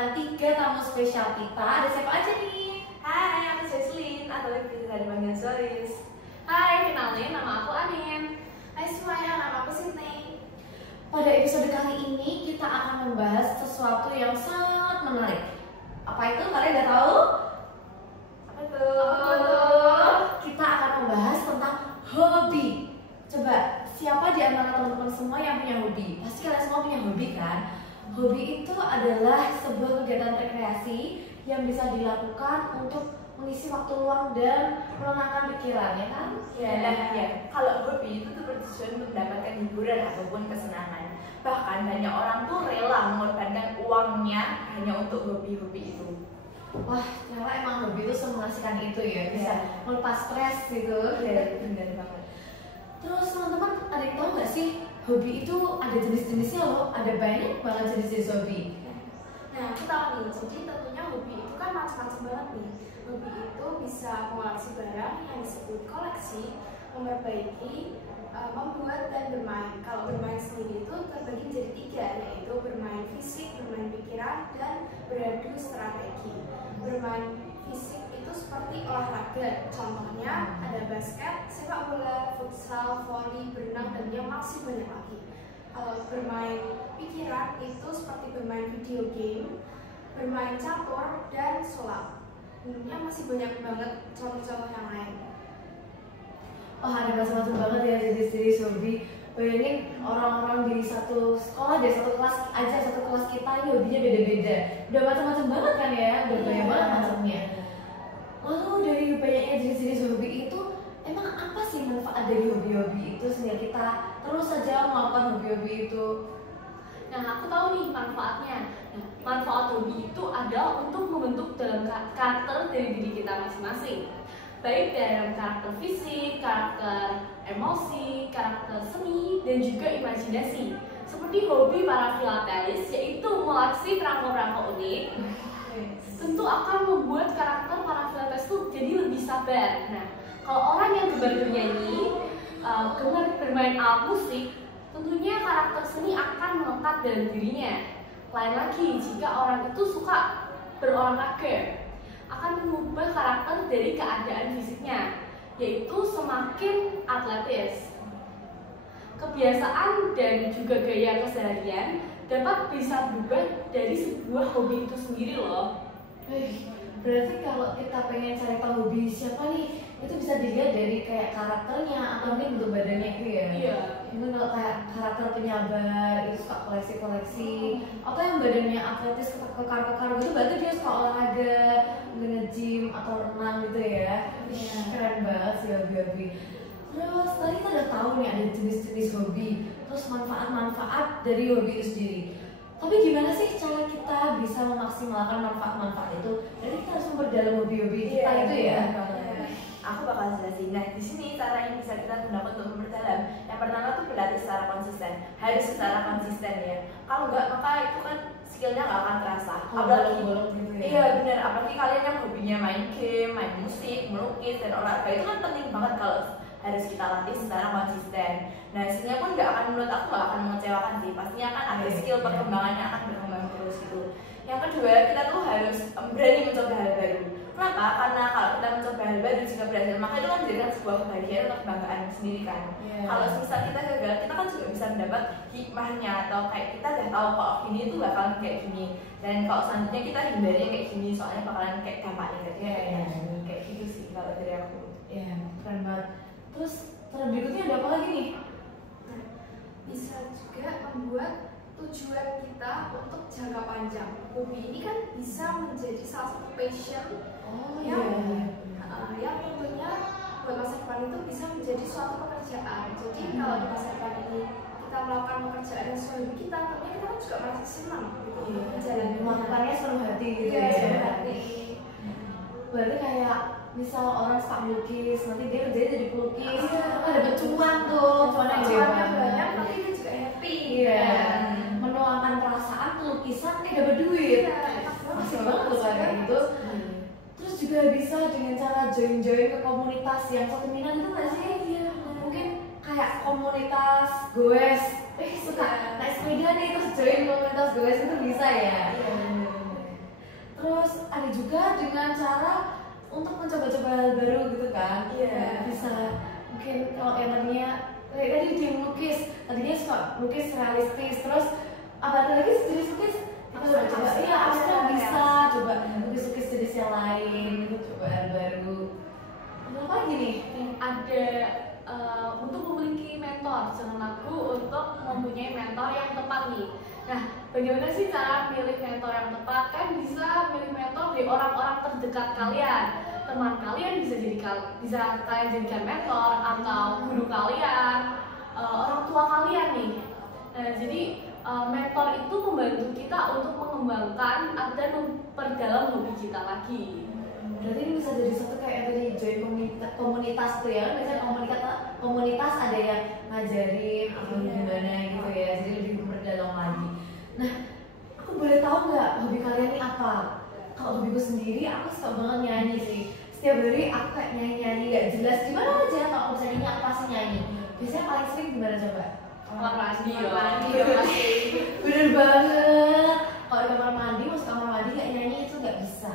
kedatangan 3 tamu spesial kita. Ada siapa aja nih? Hai, aku Jesslyn atau lebih bisa dipanggil Zoris. Hai, kenalin nama aku Anin. Hai semuanya, nama aku Sydney. Pada episode kali ini kita akan membahas sesuatu yang sangat menarik. Apa itu? Kalian udah tahu? Apa tuh? Kita akan membahas tentang hobi. Coba, siapa di antara teman-teman semua yang punya hobi? Pasti kalian semua punya hobi kan? Hobi itu adalah sebuah kegiatan rekreasi yang bisa dilakukan untuk mengisi waktu luang dan menenangkan pikiran, ya kan? Ya. Kalau hobi itu tuh bertujuan untuk mendapatkan hiburan ataupun kesenangan. Bahkan banyak orang tuh rela mengorbankan uangnya hanya untuk hobi-hobi itu. Wah, ternyata emang hobi itu semengasihkan itu ya, bisa melepas stres gitu. Iya, benar banget. Terus teman-teman ada yang tahu nggak sih hobi itu ada jenis-jenisnya loh, ada banyak banget jenis-jenis hobi. Nah, aku tahu nih, jadi tentunya hobi itu kan macam-macam banget nih. Hobi itu bisa mengoleksi barang yang disebut koleksi, memperbaiki, membuat, dan bermain. Kalau bermain sendiri itu terbagi menjadi 3, yaitu bermain fisik, bermain pikiran, dan beradu strategi. Bermain fisik itu seperti olahraga, contohnya ada basket, sepak bola, futsal, voli, berenang, dan yang masih banyak lagi. Kalau bermain pikiran itu seperti bermain video game, bermain catur, dan sulap. Tentunya masih banyak banget contoh-contoh yang lain. Wah, ada macam-macam banget ya jenis-jenis hobi. Bayangin orang-orang di satu sekolah deh, satu kelas aja, satu kelas kita ini hobinya beda-beda. Udah macam-macam banget kan ya, udah banyak banget macamnya. Lalu dari banyaknya jenis-jenis hobi itu, emang apa sih manfaat dari hobi-hobi itu sehingga kita terus saja melakukan hobi-hobi itu? Nah, aku tahu nih manfaatnya. Nah, manfaat hobi itu adalah untuk membentuk dalam karakter dari diri kita masing-masing. Baik dalam karakter fisik, karakter emosi, karakter seni, dan juga imajinasi. Seperti hobi para filatelis, yaitu mengoleksi perangko-perangko unik. Tentu akan membuat karakter para filatelis itu jadi lebih sabar. Nah, kalau orang yang gemar bernyanyi, gemar bermain alat musik, tentunya karakter seni akan melekat dalam dirinya. Lain lagi, jika orang itu suka berolahraga, akan mengubah karakter dari keadaan fisiknya, yaitu semakin atletis. Kebiasaan dan juga gaya keseharian dapat bisa berubah dari sebuah hobi itu sendiri loh. Berarti kalau kita pengen cari tahu hobi siapa nih, itu bisa dilihat dari kayak karakternya atau mungkin bentuk badannya itu ya. Iya. Mungkin kalau kayak karakter penyabar, itu suka koleksi-koleksi, atau yang badannya atletis kekar-kekar gitu, berarti dia suka olahraga, nge-gym atau renang gitu ya. Keren banget sih hobi-hobi. Terus tadi kita udah tahu nih ada jenis-jenis hobi, terus manfaat-manfaat dari hobi itu sendiri. Tapi gimana sih cara kita bisa memaksimalkan manfaat-manfaat itu? Jadi kita harus memperdalam hobi-hobi kita itu ya. Aku bakal jelasin. Nah, di sini cara yang bisa kita gunakan untuk memperdalam. Yang pertama tuh berlatih secara konsisten. Harus secara konsisten ya. Kalau nggak, maka itu kan skillnya nggak akan terasa. Apalagi gitu ya. Iya benar. Apalagi kalian yang hobinya main game, main musik, melukis, dan olahraga itu kan penting banget kalau harus kita latih secara konsisten. Nah, hasilnya pun menurut aku nggak akan mengecewakan sih. Pastinya kan ada skill perkembangannya akan berkembang terus gitu. Yang kedua, kita tuh harus berani mencoba hal baru. Kenapa? Karena kalau kita mencoba hal baru jika berhasil, maka itu kan menjadikan sebuah kebahagiaan atau kebanggaan sendiri kan. Kalau misal kita gagal, kita kan juga bisa mendapat hikmahnya atau kayak kita udah tahu kalau gini itu bakalan kayak gini. Dan kalau selanjutnya kita hindari kayak gini, soalnya bakalan kayak dampaknya kayak gitu sih kalau dari aku. Iya, keren banget. Terus berikutnya ada apa lagi nih? Nah, bisa juga membuat tujuan kita untuk jangka panjang. Hobi ini kan bisa menjadi salah satu passion yang tentunya buat masa depan itu bisa menjadi suatu pekerjaan. Jadi kalau di masa depan ini kita melakukan pekerjaan yang sesuai hobi kita, tentunya kita kan juga merasa senang gitu. Menjalani Melakukannya sepenuh hati gitu ya. sepenuh hati. Berarti kayak misal orang suka melukis, nanti dia kerjanya jadi pelukis, dapat cuan tuh, Cuannya banyak, tapi dia juga happy. Iya. Menuangkan perasaan pelukisan, dapat duit. Masih banget loh kayak gitu. Terus juga bisa dengan cara join ke komunitas yang satu minat itu nggak sih? Mungkin kayak komunitas goes, suka naik sepeda nih terus join komunitas goes itu bisa ya. Terus ada juga dengan cara untuk mencoba-coba hal baru gitu kan. Iya. Bisa mungkin kalau yang tadinya tadi dia melukis, tadinya suka lukis realistis, terus apa lagi jenis lukis kita udah coba ya abstrak bisa coba lukis-lukis jenis yang lain gitu, coba hal baru. Apa lagi nih? Ada untuk memiliki mentor, jangan ragu untuk mempunyai mentor yang tepat nih. Nah, bagaimana sih cara milih mentor yang tepat? Kan bisa milih mentor dari orang-orang terdekat kalian. Teman kalian bisa kalian jadikan mentor, atau guru kalian, orang tua kalian nih. Nah, jadi mentor itu membantu kita untuk mengembangkan dan memperdalam hobi kita lagi. Berarti ini bisa jadi satu kayak tadi join komunitas tuh ya, kan biasanya komunitas ada yang ngajarin atau gimana gitu ya, jadi lebih memperdalam lagi. Nah, aku boleh tahu nggak hobi kalian ini apa? Kalau hobiku sendiri, aku suka banget nyanyi sih. Setiap hari aku kayak nyanyi nggak jelas gimana aja. Kalau aku bisa nyanyi, aku pasti nyanyi. Biasanya paling sering gimana coba? Kamar mandi Bener banget. Kalau di kamar mandi, masuk kamar mandi nggak nyanyi itu nggak bisa.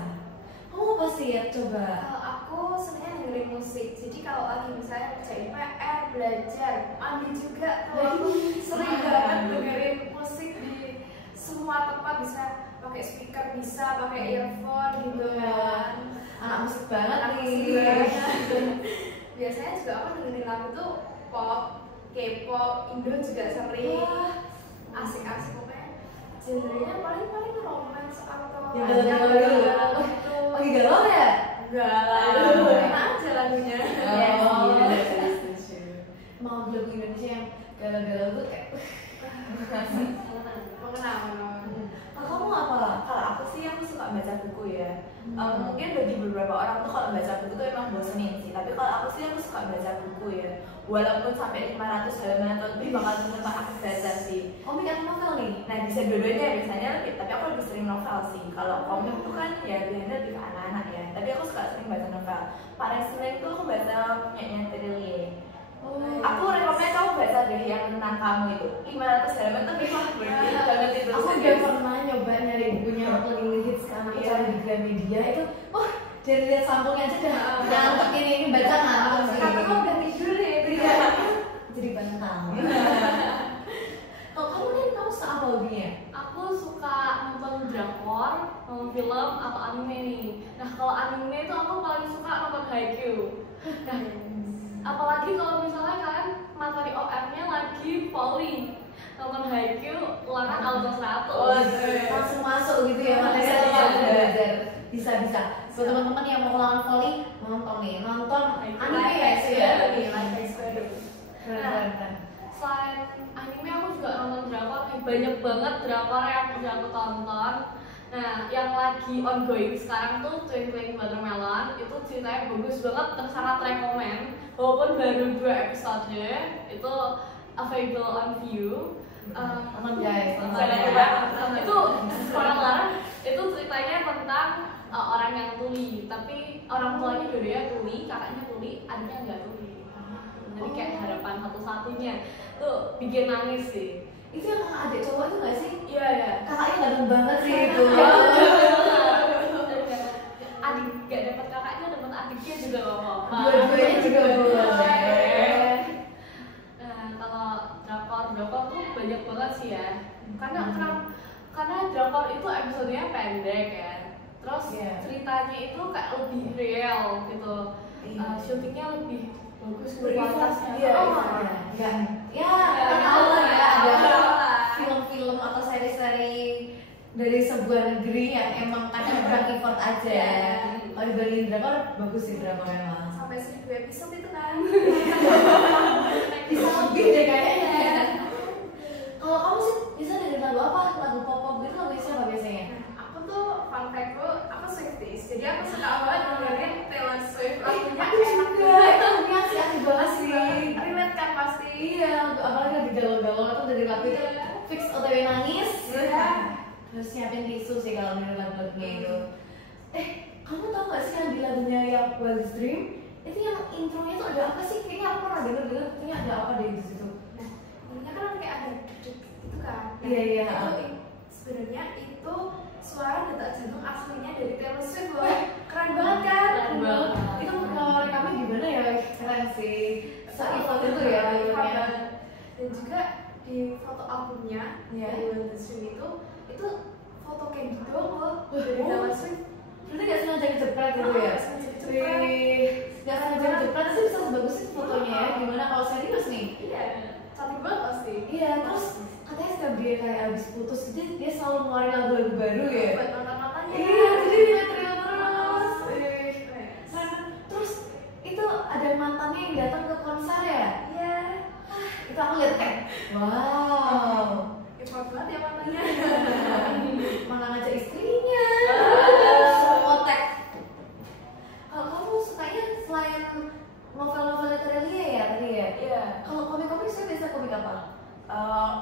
Kamu apa sih ya coba? Kalau aku sebenarnya dengerin musik. Jadi kalau lagi misalnya kerjain PR, belajar, mandi juga. Kalau aku sering banget dengerin musik di semua tempat, bisa pakai speaker, bisa pakai earphone gitu kan. Anak musik banget Anak nih. musik banget. Biasanya juga aku dengerin lagu tuh pop, K-pop, Indo juga sering. Asik-asik pokoknya. Genrenya paling romance atau Yang galau-galau gitu. Lagi galau ya? Enggak lah, enak aja lagunya. Mau lagu Indonesia yang galau-galau tuh kayak mengenal. Kalau kamu apa? Kalau aku sih aku suka baca buku ya. Mungkin bagi beberapa orang tuh kalau baca buku tuh emang bosenin sih. Tapi kalau aku sih aku suka baca buku ya. Walaupun sampai 500 halaman atau lebih bakal tetap aku baca sih. Komik atau novel nih? Nah bisa dua-duanya biasanya lebih, tapi aku lebih sering novel sih. Kalau komik tuh kan ya biasanya lebih ke anak-anak ya. Tapi aku suka sering baca novel. Paling sering tuh aku baca punyanya Trilie. Aku rekomend kamu baca deh yang tentang kamu itu 500 halaman tapi wah berbeda banget itu. Aku udah pernah nyoba nyari bukunya lagi hits sekarang aku cari di Gramedia itu, wah dari lihat sampulnya aja udah ngantuk ini baca ngantuk sih. Karena kamu udah tidur ya, Jadi bantang. Kalau kamu nih, kamu suka apa hobinya? Aku suka nonton drakor, nonton film atau anime nih. Nah, kalau anime itu aku paling suka nonton Haikyuu. Nah, apalagi kalau misalnya kalian materi OM-nya lagi volley, nonton Haikyuu ulangan auto 100. Langsung masuk gitu ya materinya langsung belajar. Bisa. Buat teman-teman yang mau ulangan volley, nonton anime ya. Keren. Selain anime aku juga nonton drakor nih, banyak banget drakor yang udah aku tonton. Nah, yang lagi ongoing sekarang tuh Twinkling Watermelon, itu ceritanya bagus banget dan sangat rekomen. Walaupun baru 2 episode, itu available on View. Nonton guys, Itu spoiler, itu ceritanya tentang orang yang tuli, tapi orang tuanya dua-duanya tuli, kakaknya tuli, adiknya nggak tuli. Jadi kayak harapan satu-satunya tuh bikin nangis sih. Itu yang kakak adik cowok itu nggak sih? Iya ya. Kakaknya ganteng banget sih itu. Adik gak dapat kakaknya, dapat adiknya juga gak apa-apa. Dua-duanya juga boleh. Nah, kalau drakor tuh banyak banget sih ya. Karena drakor itu episodenya pendek ya. Terus ceritanya itu kayak lebih real gitu. Syutingnya lebih bagus, kualitasnya. Ya, kita tahu lah ya ada film-film atau seri-seri dari sebuah negeri yang emang kadang kurang effort aja. Kalau dibanding drakor, bagus sih drakor emang. Sampai 1000 episode itu kan. Bisa lebih deh kayaknya. Kalau kamu sih bisa dengerin lagu apa? Lagu pop-pop gitu, lagu siapa biasanya? Aku tuh fun fact-ku, aku Swifties. Jadi aku suka banget dengerin Taylor Swift. Lagunya Aku enak juga, banget. lagunya asik banget sih. Relate kan pasti. Iya, apalagi lagi galau-galau atau dari lagu itu fix OTW nangis. Terus siapin tisu sih kalau denger lagu-lagunya itu. Kamu tau gak sih yang di lagunya yang Wildest Dream? Itu yang intronya tuh ada apa sih? Kayaknya aku pernah denger, kayaknya ada apa deh di situ. Nah, ini kan kayak ada duduk gitu kan. Iya. Itu sebenarnya itu suara detak jantung aslinya dari Taylor Swift loh. Keren banget kan? Keren banget. Itu merekamnya gimana ya? Keren sih. Se-effort itu ya filmnya. Dan juga di foto albumnya dari Wonder Swift itu foto kayak gitu doang loh dari Taylor Swift. Berarti gak sengaja kejepret gitu ya? Wih, gak sengaja kejepret itu bisa sebagus itu fotonya ya? Gimana kalau serius nih? Iya, cantik banget pasti. Iya, terus katanya setiap dia kayak abis putus gitu dia selalu ngeluarin lagu-lagu baru ya? Buat mantan-mantannya. Iya, jadi dia terus. Terus itu ada mantannya yang datang ke konser ya? Iya. Itu aku lihat kayak, wow, Effort banget ya mantannya. malah ngajak istrinya, ngotek. Kalau kamu sukanya selain novel-novelnya Terelia ya tadi ya? Iya. Kalau komik-komik saya biasa komik apa?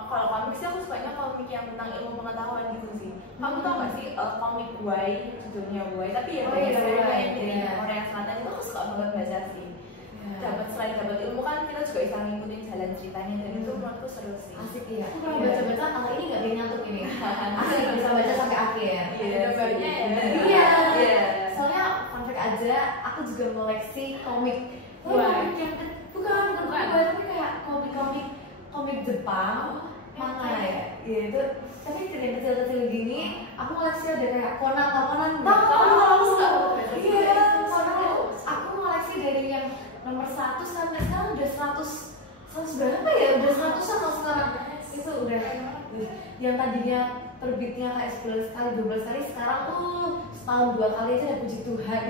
Kalau komik sih aku sukanya komik yang tentang ilmu pengetahuan gitu sih. Kamu tau gak sih komik Why, judulnya Why, tapi ya Oh, iya, sebenarnya Why, yang dari iya. Korea Selatan itu aku suka banget baca sih. Selain dapat ilmu kan kita juga bisa ngikutin jalan ceritanya dan itu menurutku seru sih. Asik ya. Aku pernah baca-baca kalau ini nggak dia nyantuk ini. Asik bisa baca sampai akhir. Iya, gambarnya ya. Iya. Iya. Soalnya fun fact aja, aku juga koleksi komik. Why? Komik yang bukan tapi kayak komik Jepang. Manga ya. Iya itu. Tapi yang kecil-kecil gini, aku koleksi ada kayak Conan. Aku suka banget. Iya. Conan. Aku koleksi dari yang nomor 1 sampai sekarang udah 100 berapa ya? Udah 100-an loh sekarang. Itu udah yang tadinya terbitnya kayak 11 kali, 12 kali, sekarang tuh setahun 2 kali aja udah puji Tuhan.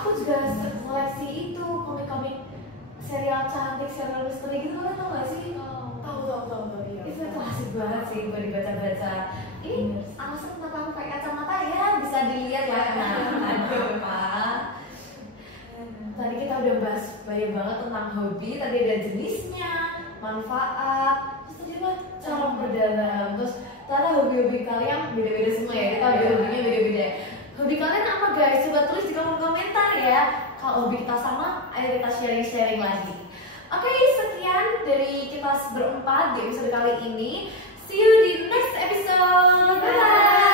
Aku juga koleksi itu komik-komik serial cantik, serial misteri gitu, kalian tau gak sih? Tahu iya. Itu asik banget sih buat dibaca-baca. Ini alasan kenapa aku pakai kacamata ya bisa dilihat ya. Aduh Pak. Tadi kita udah bahas banyak banget tentang hobi, tadi ada jenisnya, manfaat, terus tadi apa? Cara memperdalam, terus ternyata hobi-hobi kalian beda-beda semua ya, kita ada hobinya beda-beda. Hobi kalian apa guys? Coba tulis di kolom komentar ya. Kalau hobi kita sama, ayo kita sharing-sharing lagi. Oke, sekian dari kita berempat di episode kali ini. See you di next episode. Bye!